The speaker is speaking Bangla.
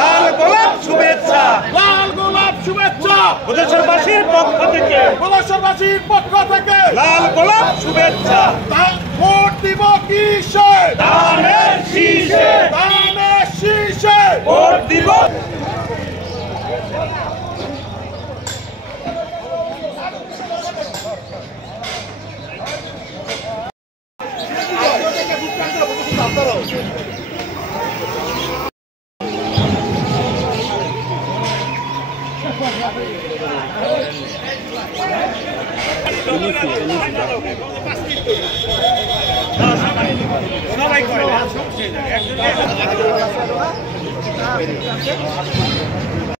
লাল গোলাপ শুভেচ্ছা, লাল গোলাপ শুভেচ্ছা প্রদেশবাসীর পক্ষ থেকে, প্রদেশবাসীর পক্ষ থেকে লাল গোলাপ শুভেচ্ছা। ভোট দিব কিসে? ধানের শীষে, ধানের শীষে ভোট দিব। সবাই